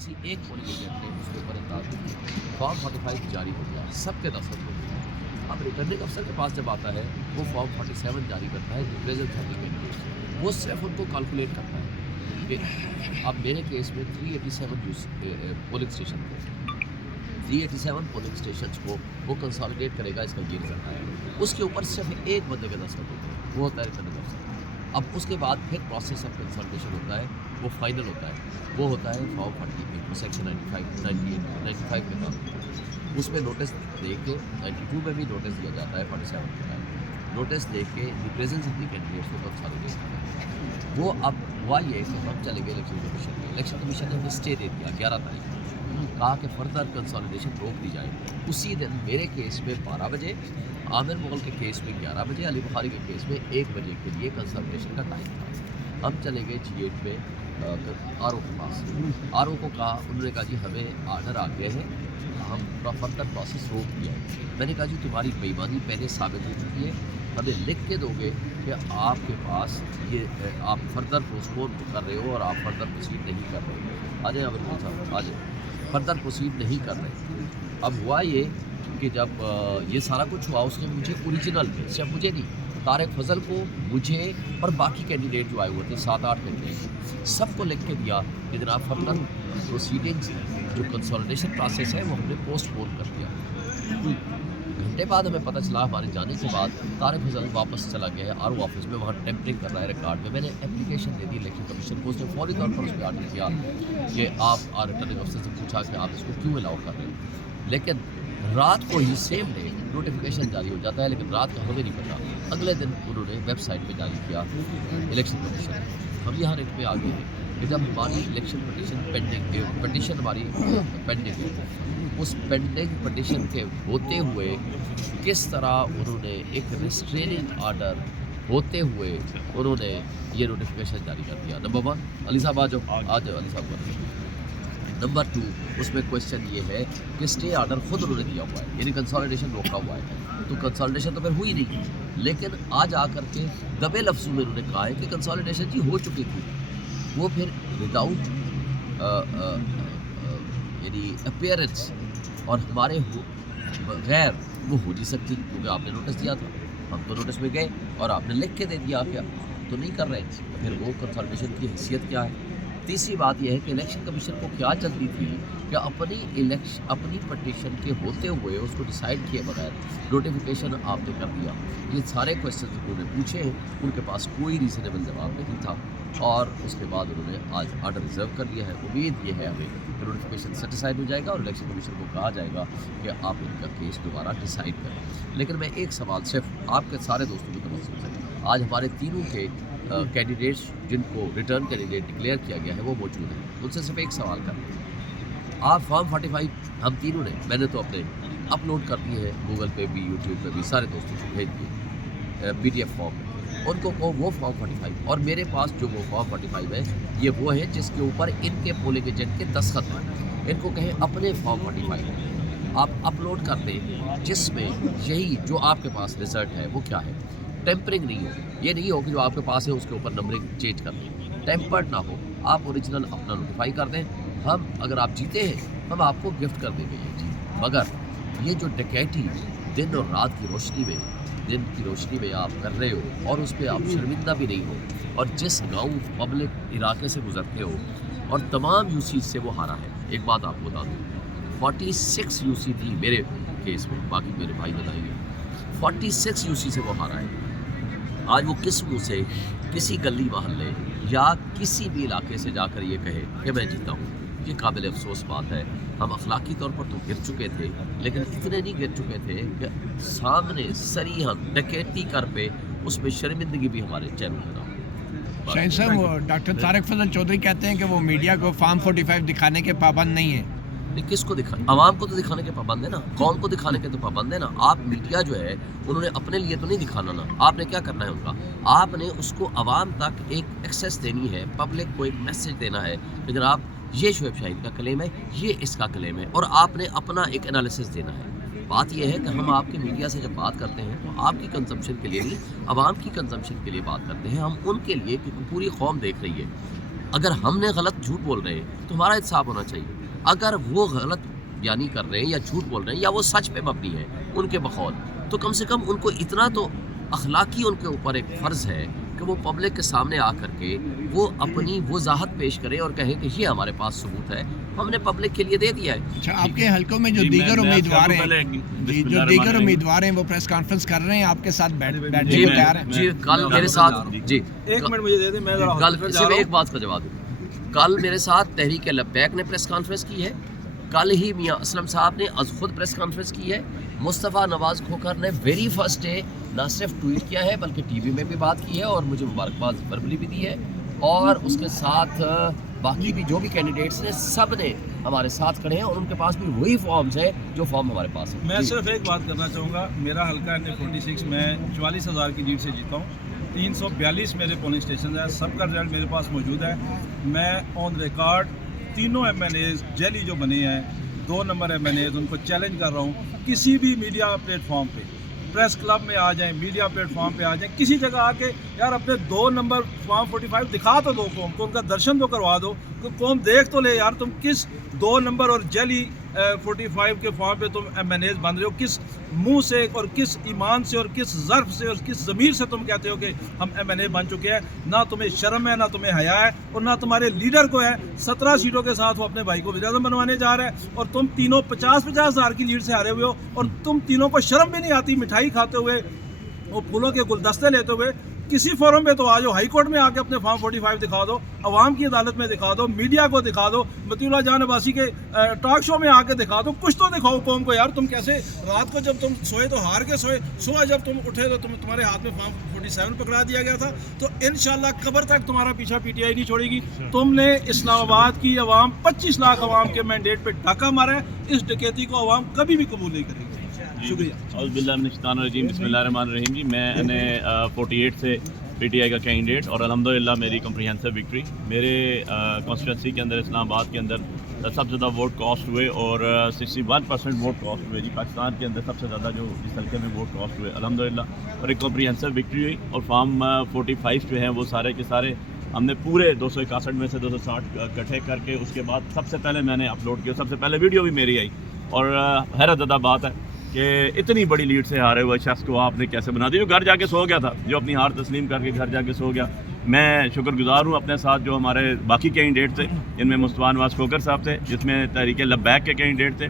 کسی ایک polling agent نے اس کے اوپر انداز کی، فارم 45 جاری ہو گیا، سب کے دستخط ہو گیا۔ اب ریٹرننگ افسر کے پاس جب آتا ہے وہ فارم 47 جاری کرتا ہے ریپریزنٹ سرٹیفکیٹ، وہ صرف ان کو کیلکولیٹ کرتا ہے کہ اب میرے کیس میں 387 پولنگ اسٹیشن تھے، 387 پولنگ اسٹیشنس کو وہ کنسالیڈیٹ کرے گا، اس کا یہ رزلٹ آئے گا، اس کے اوپر صرف ایک بندے کا دستخط ہوتا ہے، وہ ہوتا ہے ریٹرننگ افسر۔ اب اس کے بعد پھر پروسیس آف کنسلٹیشن ہوتا ہے، وہ فائنل ہوتا ہے، وہ ہوتا ہے فارم 48 سیکشن 95 کے تحت، اس میں نوٹس دے کے 92 میں بھی نوٹس دیا جاتا ہے 47 کے تحت، نوٹس دے کے ریپریزنٹ آف دی کینڈیڈیٹس کو کنسالیڈیٹ کرنا ہے۔ وہ اب ہوا یہ کہ ہم چلے گئے الیکشن کمیشن میں، الیکشن کمیشن نے ہمیں اسٹے دے دیا 11 تاریخ کو، کہا کہ فردر کنسالیڈیشن روک دی جائے۔ اسی دن میرے کیس میں 12 بجے، عامر مغل کے کیس میں 11 بجے، علی بخاری کے کیس میں 1 بجے کے لیے کنسلٹیشن کا ٹائم تھا۔ ہم چلے گئے G8 میں آر او کے پاس، آر او کو کہا، انہوں نے کہا جی ہمیں آرڈر آ گئے ہیں، ہم فردر پروسیس روک دیا ہے۔ میں نے کہا جی تمہاری بےایمانی پہلے ثابت ہو چکی ہے، ہمیں لکھ کے دو گے کہ آپ کے پاس یہ آپ فردر پوسٹپون کر رہے ہو اور آپ فردر پروسیڈ نہیں کر رہے ہو۔ آ جائیں عامر صاحب، آ جائیں، فردر پروسیڈ نہیں کر رہے۔ اب ہوا یہ کہ جب یہ سارا کچھ ہوا، اس نے مجھے اوریجنل میں، صرف مجھے نہیں، طارق فضل کو، مجھے اور باقی کینڈیڈیٹ جو آئے ہوئے تھے 7-8 کینڈیڈیٹ، سب کو لکھ کے دیا کہ جناب فردر پروسیڈنگز جو کنسالیڈیشن پروسیس ہے وہ ہم نے پوسٹ پون کر دیا۔ گھنٹے بعد ہمیں پتہ چلا ہمارے جانے کے بعد طارق فضل واپس چلا گیا ہے آر او آفس میں، وہاں ٹیمپرنگ کر رہا ہے ریکارڈ میں۔ میں نے اپلیکیشن دے دی الیکشن کمیشن کو، اس نے فوری طور پر اس پہ آرڈر کیا کہ آپ ریٹرننگ افسر سے پوچھا کہ آپ اس کو کیوں الاؤ کر رہے ہیں، لیکن رات کو ہی سیم ڈے نوٹیفیکیشن جاری ہو جاتا ہے، لیکن رات کا ہمیں نہیں پتا۔ اگلے دن انہوں نے ویب سائٹ پہ جاری کیا الیکشن کمیشن۔ ہم یہاں ریٹ پہ آ گئے ہیں کہ جب ہماری الیکشن پٹیشن ہماری پینڈنگ ہے، اس پینڈنگ پٹیشن کے ہوتے ہوئے کس طرح انہوں نے ایک ریسٹریننگ آرڈر ہوتے ہوئے انہوں نے یہ نوٹیفیکیشن جاری کر دیا۔ نمبر 1 علی صاحب آ جاؤ علی صاحب کو۔ نمبر 2 اس میں کوشچن یہ ہے کہ اسٹے آرڈر خود انہوں نے دیا ہوا ہے، یعنی کنسالیڈیشن روکا ہوا ہے، تو کنسالیڈیشن تو پھر ہوئی نہیں، لیکن آج آ کر کے دبے لفظوں میں انہوں نے کہا ہے کہ کنسالیڈیشن جی ہو چکی تھی، وہ پھر وداؤٹ یعنی اپیئرنس اور ہمارے بغیر وہ ہو نہیں سکتی، کیونکہ آپ نے نوٹس دیا تھا، ہم تو نوٹس میں گئے اور آپ نے لکھ کے دے دیا کہ تو نہیں کر رہے، پھر وہ کنسلٹیشن کی حیثیت کیا ہے۔ تیسری بات یہ ہے کہ الیکشن کمیشن کو کیا جلدی تھی کہ اپنی پٹیشن کے ہوتے ہوئے اس کو ڈیسائیڈ کیے بغیر نوٹیفیکیشن آپ نے کر دیا۔ یہ سارے کویشچن انہوں نے پوچھے ہیں، ان کے پاس کوئی ریزنیبل جواب نہیں تھا، اور اس کے بعد انہوں نے آج آرڈر ریزرو کر لیا ہے۔ امید یہ ہے ہمیں کہ نوٹیفیکیشن سیٹسفائڈ ہو جائے گا اور الیکشن کمیشن کو کہا جائے گا کہ آپ ان کا کیس دوبارہ ڈیسائیڈ کریں۔ لیکن میں ایک سوال صرف آپ کے سارے دوستوں کی توجہ سے، آج ہمارے تینوں کے کینڈیڈیٹس جن کو ریٹرن کینڈیڈیٹ ڈکلیئر کیا گیا ہے وہ موجود ہیں، ان سے صرف ایک سوال کریں، آپ فارم 45 ہم تینوں نے، میں نے تو اپنے اپلوڈ کر دیے ہیں گوگل پہ بھی، یوٹیوب پہ بھی، سارے دوستوں کو بھیج دیے PDF فارم، ان کو کہو وہ فارم 45، اور میرے پاس جو وہ فارم 45 ہے یہ وہ ہے جس کے اوپر ان کے پولنگ ایجنٹ کے دستخط ہیں، ان کو کہیں اپنے فارم 45 آپ اپلوڈ کر دیں، جس میں یہی جو آپ کے پاس رزلٹ ہے وہ کیا ہے، ٹیمپرنگ نہیں ہو، یہ نہیں ہو کہ جو آپ کے پاس ہے اس کے اوپر نمبرنگ چینج کر دیں، ٹیمپرڈ نہ ہو، آپ اوریجنل اپنا نوٹیفائی کر دیں، ہم اگر آپ جیتے ہیں ہم آپ کو گفٹ کر دیں گے یہ چیز۔ مگر یہ جو ڈکیتی دن اور رات کی روشنی میں، دن کی روشنی میں آپ کر رہے ہو اور اس پہ آپ شرمندہ بھی نہیں ہو، اور جس گاؤں پبلک علاقے سے گزرتے ہو اور تمام UC سے وہ ہارا ہے، ایک بات آپ کو بتا دوں، 46 UC تھی میرے کیس میں، باقی میرے بھائی بتائیں گے، 46 UC سے وہ ہارا ہے۔ آج وہ کس منہ سے کسی گلی محلے یا کسی بھی علاقے سے جا کر یہ کہے کہ میں جیتا ہوں، یہ قابل افسوس بات ہے۔ ہم اخلاقی طور پر تو گر چکے تھے، لیکن اتنے نہیں گر چکے تھے کہ سامنے صریحاً ڈکیتی کر پہ اس میں شرمندگی بھی ہمارے چہروں پہ نہ ہو۔ شاہین صاحب، ڈاکٹر طارق فضل چودھری کہتے ہیں کہ وہ میڈیا کو فارم 45 دکھانے کے پابند نہیں ہیں۔ کس کو دکھا؟ عوام کو تو دکھانے کے پابند ہے نا، قوم کو دکھانے کے تو پابند ہے نا۔ آپ میڈیا جو ہے انہوں نے اپنے لیے تو نہیں دکھانا نا، آپ نے کیا کرنا ہے ان کا، آپ نے اس کو عوام تک ایک ایکسیس دینی ہے، پبلک کو ایک میسج دینا ہے کہ جناب یہ شعیب شاہین کا کلیم ہے، یہ اس کا کلیم ہے، اور آپ نے اپنا ایک انالیسس دینا ہے۔ بات یہ ہے کہ ہم آپ کے میڈیا سے جب بات کرتے ہیں تو آپ کی کنزمپشن کے لیے نہیں، عوام کی کنزمپشن کے لیے بات کرتے ہیں، ہم ان کے لیے، کیونکہ پوری قوم دیکھ رہی ہے۔ اگر ہم نے غلط جھوٹ بول رہے ہیں تو ہمارا احتساب ہونا چاہیے. اگر وہ غلط بیانی کر رہے ہیں یا جھوٹ بول رہے ہیں یا وہ سچ پہ مبنی ہے ان کے بقول, تو کم سے کم ان کو اتنا تو اخلاقی ان کے اوپر ایک فرض ہے کہ وہ پبلک کے سامنے آ کر کے وہ اپنی وضاحت پیش کرے اور کہیں کہ یہ ہمارے پاس ثبوت ہے, ہم نے پبلک کے لیے دے دیا ہے. اچھا, آپ کے حلقوں میں جو دیگر امیدوار ہیں وہ پریس کانفرنس کر رہے ہیں آپ کے ساتھ بیٹھنے کو تیار ہیں؟ جی, کل میرے ساتھ, جی ایک منٹ مجھے دے دیں, میں کل صرف ایک بات کا جواب دوں. کل میرے ساتھ تحریک لبیک نے پریس کانفرنس کی ہے, کل ہی میاں اسلم صاحب نے از خود پریس کانفرنس کی ہے. مصطفیٰ نواز کھوکھر نے ویری فرسٹ ڈے نہ صرف ٹویٹ کیا ہے بلکہ ٹی وی میں بھی بات کی ہے اور مجھے مبارکباد وربلی بھی دی ہے, اور اس کے ساتھ باقی بھی جو بھی کینڈیڈیٹس نے سب نے ہمارے ساتھ کھڑے ہیں اور ان کے پاس بھی وہی فارمز ہیں جو فارم ہمارے پاس ہیں. میں صرف ایک بات کرنا چاہوں گا, میرا حلقہ NA46 میں 44,000 کی لیڈ سے جیتا ہوں. 342 میرے پولنگ اسٹیشن ہیں, سب کا رزلٹ میرے پاس موجود ہے. میں آن ریکارڈ تینوں MNAs جیلی جو بنے ہیں 2 نمبر MNAs ان کو چیلنج کر رہا ہوں, کسی بھی میڈیا پلیٹ فارم پہ, پریس کلب میں آ جائیں, میڈیا پلیٹ فارم پہ آ جائیں, کسی جگہ آ کے یار اپنے 2 نمبر فارم 45 دکھا تو دو قوم کو, ان کا درشن تو کروا دو, تو قوم دیکھ تو لے یار تم کس 2 نمبر اور جیلی 45 کے فارم پہ تم MNAs بن رہے ہو, کس منہ سے اور کس ایمان سے اور کس ظرف سے اور کس ضمیر سے تم کہتے ہو کہ ہم MNA بن چکے ہیں. نہ تمہیں شرم ہے, نہ تمہیں حیا ہے, اور نہ تمہارے لیڈر کو ہے. 17 سیٹوں کے ساتھ وہ اپنے بھائی کو وزیر اعظم بنوانے جا رہا ہے, اور تم تینوں 50,000 ہزار کی لیڈ سے ہارے ہوئے ہو, اور تم تینوں کو شرم بھی نہیں آتی مٹھائی کھاتے ہوئے, وہ پھولوں کے گلدستے لیتے ہوئے. کسی فورم پہ تو آ جاؤ, ہائی کورٹ میں آ کے اپنے فارم 45 دکھا دو, عوام کی عدالت میں دکھا دو, میڈیا کو دکھا دو, مطیع اللہ جان عباسی کے ٹاک شو میں آ کے دکھا دو, کچھ تو دکھاؤ قوم کو یار. تم کیسے رات کو جب تم سوئے تو ہار کے سوئے, صبح جب تم اٹھے تو تمہارے ہاتھ میں فارم 47 پکڑا دیا گیا تھا, تو انشاءاللہ قبر تک تمہارا پیچھا PTI نہیں چھوڑے گی. تم نے اسلام آباد کی عوام 25 لاکھ عوام کے مینڈیٹ پہ ڈاکہ مارا ہے, اس ڈکیتی کو عوام کبھی بھی قبول نہیں کرے گی. شکریہ. اعوذ باللہ من الشیطان الرجیم, بسم اللہ الرحمن الرحیم. جی میں NA48 سے PTI کا کینڈیڈیٹ, اور الحمدللہ میری کمپریہنسو وکٹری. میرے کانسٹیٹوینسی کے اندر, اسلام آباد کے اندر سب سے زیادہ ووٹ کاسٹ ہوئے, اور 61% ووٹ کاسٹ ہوئے. جی پاکستان کے اندر سب سے زیادہ جو اس حلقے میں ووٹ کاسٹ ہوئے الحمدللہ, اور ایک کمپریہنسو وکٹری ہوئی. اور فارم 45 جو ہیں وہ سارے کے سارے ہم نے پورے 261 میں سے 260 اکٹھے کر کے اس کے بعد سب سے پہلے میں نے اپلوڈ کیا. سب سے پہلے ویڈیو بھی میری آئی, اور حیرت زدہ بات ہے کہ اتنی بڑی لیڈ سے ہارے ہوئے شخص کو آپ نے کیسے بنا دیا, جو گھر جا کے سو گیا تھا, جو اپنی ہار تسلیم کر کے گھر جا کے سو گیا. میں شکر گزار ہوں اپنے ساتھ جو ہمارے باقی کینڈیڈیٹ تھے, جن میں مصطفیٰ نواز کھوکھر صاحب تھے, جس میں تحریک لبیک کے کینڈیڈیٹ تھے,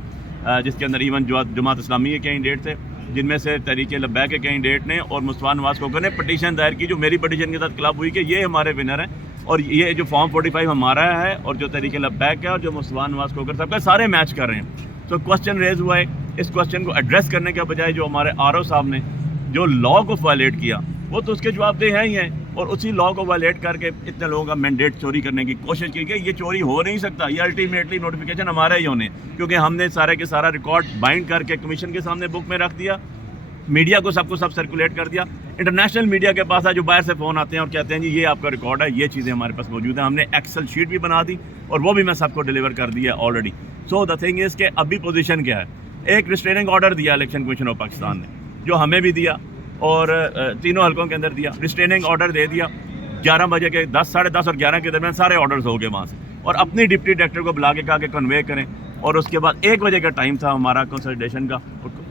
جس کے اندر ایون جماعت اسلامی کے کینڈیڈیٹ تھے, جن میں سے تحریک لبیک کے کینڈیڈیٹ نے اور مصطفیٰ نواز کھوکھر نے پٹیشن دائر کی, جو میری پٹیشن کے ساتھ کلب ہوئی کہ یہ ہمارے ونر ہیں, اور یہ جو فارم 45 ہمارا ہے, اور جو تحریک لبیک ہے اور جو مصطفیٰ نواز کھوکھر صاحب کا, سارے میچ کر رہے ہیں. تو کوشچن ریز ہوا ہے, اس کوشچن کو ایڈریس کرنے کے بجائے جو ہمارے RO صاحب نے جو لا کو وائلیٹ کیا, وہ تو اس کے جواب دہ ہیں ہی ہیں, اور اسی لا کو وائلیٹ کر کے اتنے لوگوں کا مینڈیٹ چوری کرنے کی کوشش کی. کہ یہ چوری ہو نہیں سکتا, یہ الٹیمیٹلی نوٹیفیکیشن ہمارا ہی ہونے, کیونکہ ہم نے سارے کے سارا ریکارڈ بائنڈ کر کے کمیشن کے سامنے بک میں رکھ دیا, میڈیا کو سب سرکولیٹ کر دیا. انٹرنیشنل میڈیا کے پاس جو باہر سے فون آتے ہیں اور کہتے ہیں جی یہ آپ کا ریکارڈ ہے, یہ چیزیں ہمارے پاس موجود ہیں. ہم نے ایکسل شیٹ بھی بنا دی, اور وہ بھی میں سب کو ڈیلیور کر دیا already. So the thing is کہ ابھی پوزیشن کیا ہے, ایک ریسٹریننگ آرڈر دیا الیکشن کمیشن آف پاکستان نے, جو ہمیں بھی دیا اور تینوں حلقوں کے اندر دیا. ریسٹریننگ آرڈر دے دیا 11 بجے کے 10, 10:30 اور 11 کے درمیان سارے آرڈرز ہو گئے وہاں سے, اور اپنی ڈپٹی ڈائریکٹر کو بلا کے کہا کہ کنوے کریں. اور اس کے بعد 1 بجے کا ٹائم تھا ہمارا کنسلٹیشن کا,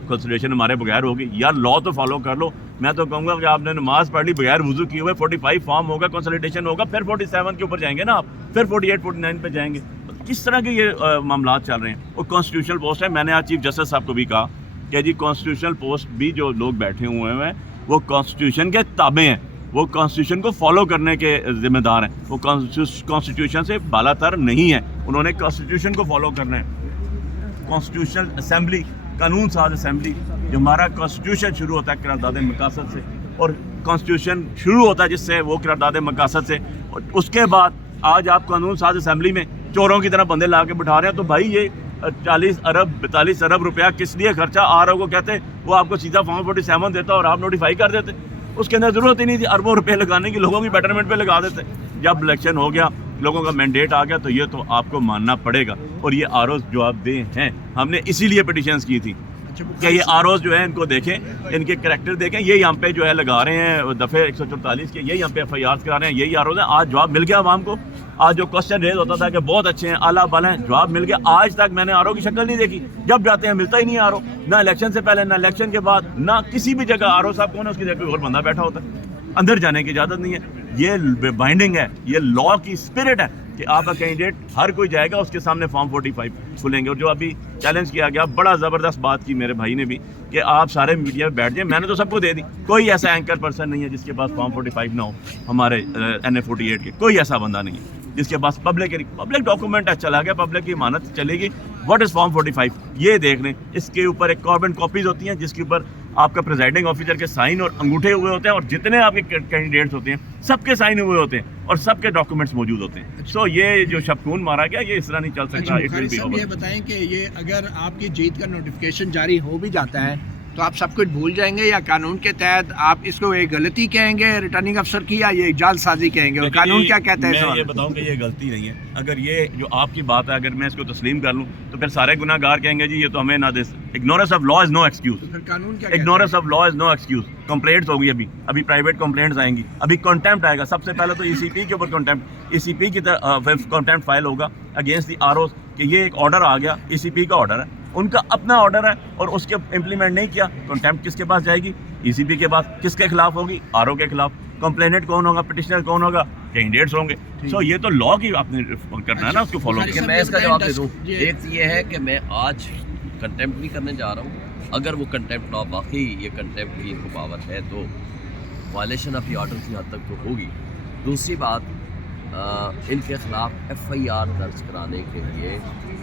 کنسلٹیشن ہمارے بغیر ہوگی. یار لا تو فالو کر لو. میں تو کہوں گا کہ آپ نے نماز پڑھ لی بغیر وضو کیے ہوئے, 45 فارم ہوگا, کنسلٹیشن ہوگا, پھر 47 کے اوپر جائیں گے نا آپ, پھر 48 49 پہ جائیں گے. کس طرح کے یہ معاملات چل رہے ہیں. وہ کانسٹیٹیوشنل پوسٹ ہے. میں نے آج چیف جسٹس صاحب کو بھی کہا کہ جی کانسٹیٹیوشنل پوسٹ بھی جو لوگ بیٹھے ہوئے ہیں وہ کانسٹیٹیوشن کے تابع ہیں, وہ کانسٹیٹیوشن کو فالو کرنے کے ذمہ دار ہیں, وہ کانسٹیٹیوشن سے بالا تر نہیں ہے. انہوں نے کانسٹیٹیوشن کو فالو کرنا ہے. کانسٹیٹیوشنل اسمبلی, قانون ساز اسمبلی, جو ہمارا کانسٹیٹیوشن شروع ہوتا ہے قرارداد مقاصد سے, اور کانسٹیٹیوشن شروع ہوتا ہے جس سے وہ قرارداد مقاصد سے, اور اس کے بعد آج آپ قانون ساز اسمبلی میں چوروں کی طرح بندے لا کے بٹھا رہے ہیں. تو بھائی یہ 40 ارب 42 ارب روپیہ کس لیے خرچہ RO کو کہتے, وہ آپ کو سیدھا فارم 47 دیتا اور آپ نوٹیفائی کر دیتے. اس کے اندر ضرورت ہی نہیں تھی اربوں روپے لگانے کی, لوگوں کی بیٹرمنٹ پہ لگا دیتے. جب الیکشن ہو گیا, لوگوں کا مینڈیٹ آ گیا, تو یہ تو آپ کو ماننا پڑے گا. اور یہ ROs جواب دہ ہیں. ہم نے اسی لیے پٹیشنز کی تھی کہ یہ ROs جو ہیں ان کو دیکھیں, ان کے کریکٹر دیکھیں. یہ یہاں پہ جو ہے لگا رہے ہیں دفعہ 144 کے, یہ یہاں پہ FIRs کرا رہے ہیں, یہی ROs ہیں. آج جواب مل گیا عوام کو. آج جو کوشچن ریز ہوتا تھا کہ بہت اچھے ہیں اعلیٰ بالا ہیں, جواب مل گیا. آج تک میں نے آر او کی شکل نہیں دیکھی, جب جاتے ہیں ملتا ہی نہیں آر او, نہ الیکشن سے پہلے نہ الیکشن کے بعد, نہ کسی بھی جگہ آر او صاحب کون ہے اس کی جگہ کوئی اور بندہ بیٹھا ہوتا ہے, اندر جانے کی اجازت نہیں ہے. یہ بائنڈنگ ہے, یہ لا کی اسپرٹ ہے کہ آپ کا کینڈیڈیٹ ہر کوئی جائے گا اس کے سامنے فارم 45 کھلیں گے. اور جو ابھی چیلنج کیا گیا, بڑا زبردست بات کی میرے بھائی نے بھی کہ آپ سارے میڈیا میں بیٹھ جائیں, میں نے تو سب کو دے دی. کوئی ایسا اینکر پرسن نہیں ہے جس کے پاس فارم 45 نہ ہو, ہمارے NA48 کے کوئی ایسا بندہ نہیں ہے جس کے پاس پبلک ڈاکومنٹ ہے, چلا گیا, پبلک کی امانت چلے گی. واٹ از فارم 45 یہ دیکھ لیں. اس کے اوپر ایک کاربن کاپیز ہوتی ہیں جس کے اوپر آپ کا پریزائڈنگ آفیسر کے سائن اور انگوٹھے ہوئے ہوتے ہیں, اور جتنے آپ کے کینڈیڈیٹس ہوتے ہیں سب کے سائن ہوئے ہوتے ہیں اور سب کے ڈاکومنٹس موجود ہوتے ہیں. سو یہ جو شبکون مارا گیا یہ اس طرح نہیں چل سکتا. یہ بتائیں کہ یہ اگر آپ کی جیت کا نوٹیفیکیشن جاری ہو بھی جاتا ہے تو آپ سب کچھ بھول جائیں گے, یا قانون کے تحت آپ اس کو ایک غلطی کہیں گے ریٹرننگ افسر کی, یا یہ جال سازی کہیں گے, اور قانون کیا کہتا ہے؟ میں یہ بتاؤں کہ یہ غلطی نہیں ہے. اگر یہ جو آپ کی بات ہے اگر میں اس کو تسلیم کر لوں تو پھر سارے گناہ گار کہیں گے جی یہ تو ہمیں نہ دے. Ignorance of law is no excuse. قانون کیا ignorance of law is no excuse. Complaints ہوگی, ابھی پرائیویٹ کمپلینٹس آئیں گی, ابھی کنٹیمپٹ آئے گا. سب سے پہلے تو ECP کے اوپر ECP کی کنٹیمپٹ فائل ہوگا اگینسٹ دی ROs کہ یہ ایک آرڈر آ گیا, ECP کا آرڈر ہے, ان کا اپنا آرڈر ہے اور اس کے امپلیمنٹ نہیں کیا. کنٹیمپٹ کس کے پاس جائے گی؟ ECP کے پاس. کس کے خلاف ہوگی؟ RO کے خلاف. کمپلینٹ کون ہوگا؟ پٹیشنر کون ہوگا؟ کینڈیڈیٹس ہوں گے. سو یہ تو لا کی آپ نے کرنا ہے نا, اس کو فالو کرنا. میں اس کا جواب دے دوں. ایک یہ ہے کہ میں آج کنٹیمپٹ بھی کرنے جا رہا ہوں. اگر وہ کنٹیمپٹ لا واقعی یہ کنٹیمپٹ کی ان کو پاور ہے تو وائلیشن آف دی آرڈر کی حد تک تو ہوگی. دوسری بات, ان کے خلاف FIR درج کرانے کے لیے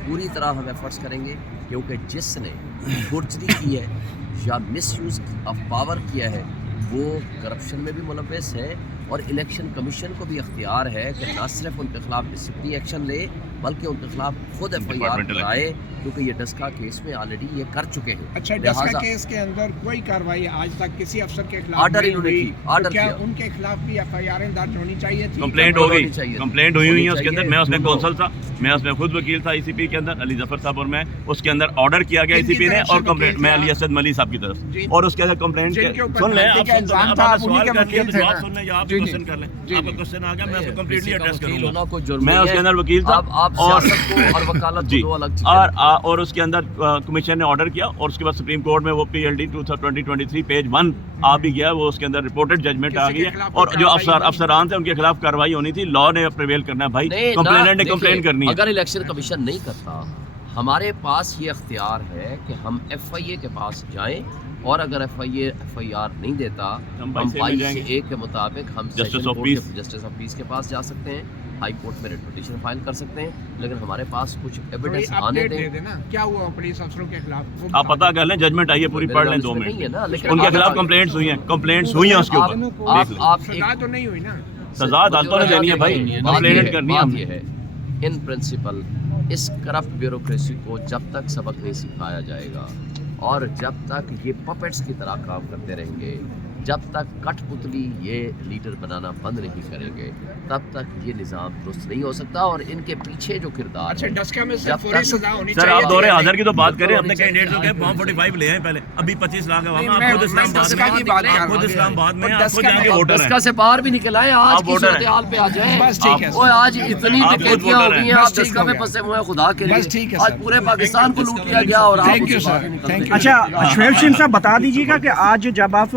پوری طرح ہم ایفرٹس کریں گے, کیونکہ جس نے فرجری کی ہے یا مس یوز آف پاور کیا ہے وہ کرپشن میں بھی ملوث ہے, اور الیکشن کمیشن کو بھی اختیار ہے کہ نہ صرف ان کے خلاف ڈسپلنری ایکشن لے بلکہ ان کے خلاف خود FIR کرائے, کیونکہ یہ ڈسکا کیس میں آلریڈی یہ کر چکے ہیں. اچھا, ڈسکا کیس کے اندر کوئی کارروائی آج تک کسی افسر کے خلاف آرڈر انہوں نے کی, آرڈر کیا کیا, ان کے خلاف بھی FIR درج ہونی چاہیے تھی؟ کمپلینٹ ہو گئی, کمپلینٹ ہوئی ہیں اس کے اندر. میں اس میں کونسل تھا, میں اس میں خود وکیل تھا ECP کے اندر, علی ظفر صاحب, اور میں اس کے اندر آرڈر کیا گیا ECP نے, اور کمپلینٹ میں علی اسد ملی صاحب کی طرف, اور اس کے اندر کمپلینٹ سن لیں آپ, سوال کر کے جواب سن لیں یا آپ کوشچن کر لیں. آپ کا کوشچن آ گیا, میں اس کو کمپلیٹلی ایڈریس کروں گا. میں اس کے اندر وکیل تھا, اور وکالت جی, دو الگ اور اس کے اندر کمیشن نے آرڈر کیا, اور اس کے بعد سپریم کورٹ میں وہ PLD 2023 پیج 1 آ بھی گیا, وہ اس کے اندر رپورٹڈ ججمنٹ آ گئی ہے, اور جو افسران تھے ان کے خلاف کارروائی ہونی تھی. لا نے پریویل کرنا ہے بھائی, کمپلیننٹ نے کمپلین کرنی ہے. اگر الیکشن کمیشن نہیں کرتا, ہمارے پاس یہ اختیار ہے کہ ہم FIA کے پاس جائیں, اور اگر FIR نہیں دیتا ہم 22(a) کے مطابق ہم جسٹس آف پیس کے پاس جا سکتے ہیں, ہائی کورٹ میں ریٹ پٹیشن فائل کر سکتے ہیں. لیکن ہمارے پاس کچھ ایویڈنس آنے دیں. کیا ہوا پولیس افسروں کے خلاف آپ پتہ کر لیں, ججمنٹ آئی ہے پوری, پڑھ لیں 2 منٹ. ان کے خلاف کمپلینٹس ہوئی ہیں اس کے اوپر. آپ سزا تو نہیں ہوئی نا, سزا عدالتوں نے دینی ہے بھائی, کمپلینٹ کرنی ہے. ان پرنسپل اس کرپٹ بیوروکریسی کو جب تک سبق نہیں سکھایا جائے گا, اور جب تک یہ پپٹس کی طرح کام کرتے رہیں گے, جب تک کٹ پتلی یہ لیڈر بنانا بند نہیں کریں گے, تب تک یہ نظام درست نہیں ہو سکتا. اور ان کے پیچھے جو کردار اچھا ڈسکا میں سے فوری سزا ہونی سر, چاہیے. آپ دورے حاضر کی تو بات کریں, اپنے کینڈیڈیٹ کو کہ فارم 45 لے آئیں پہلے, ابھی 25 لاکھ عوام, آپ خود اسلام آباد میں, آپ خود یہاں کے ووٹر ہیں, ڈسکا سے باہر بھی نکل آئے, آج کی صورتحال پہ آ جائیں. بس ٹھیک ہے, آج اتنی ڈکیتیاں ہو گئی ہیں, آپ ڈسکا میں پھنسے ہوئے ہیں خدا کے لیے. آج پورے پاکستان کو لوٹ لیا گیا, اور آپ اچھا شعیب شین صاحب بتا دیجیے گا کہ آج جب آپ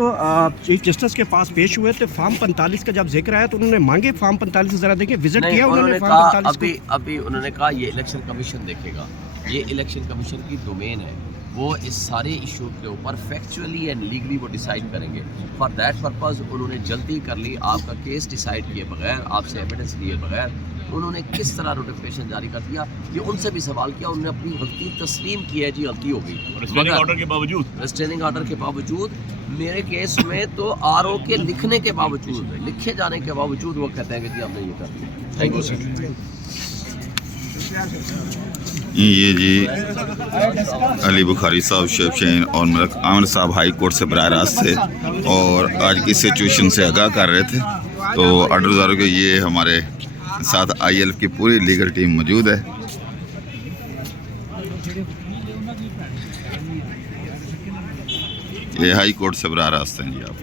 چیف جسٹس کے پاس پیش ہوئے تو فارم 45 کا جب ذکر آیا تو انہوں نے مانگے فارم 45 ذرا دیکھیں, وزٹ کیا انہوں نے فارم 45 ابھی انہوں نے کہا یہ الیکشن کمیشن دیکھے گا, یہ الیکشن کمیشن کی ڈومین ہے, وہ اس سارے ایشو کے اوپر فیکچولی اینڈ لیگلی وہ ڈیسائیڈ کریں گے. فار دیٹ پرپز انہوں نے جلدی کر لی, آپ کا کیس ڈیسائیڈ کیے بغیر, آپ سے ایویڈنس لیے بغیر انہوں نے کس طرح نوٹیفیکیشن جاری کر دیا. یہ ان سے بھی سوال کیا, انہوں نے اپنی غلطی تسلیم کی ہے, جی غلطی ہو گئی. ریسٹریننگ آرڈر کے باوجود میرے کیس میں تو RO کے لکھنے کے باوجود, لکھے جانے کے باوجود وہ کہتے ہیں کہ جی ہم نے یہ کر دیا. Thank you sir. یہ جی علی بخاری صاحب, شعیب شین اور عامر صاحب ہائی کورٹ سے براہ راست تھے اور آج کی سچویشن سے آگاہ کر رہے تھے. تو آرڈر داروں کے یہ ہمارے ساتھ ILF کی پوری لیگل ٹیم موجود ہے. یہ ہائی کورٹ سے براہ راست ہیں جی آپ.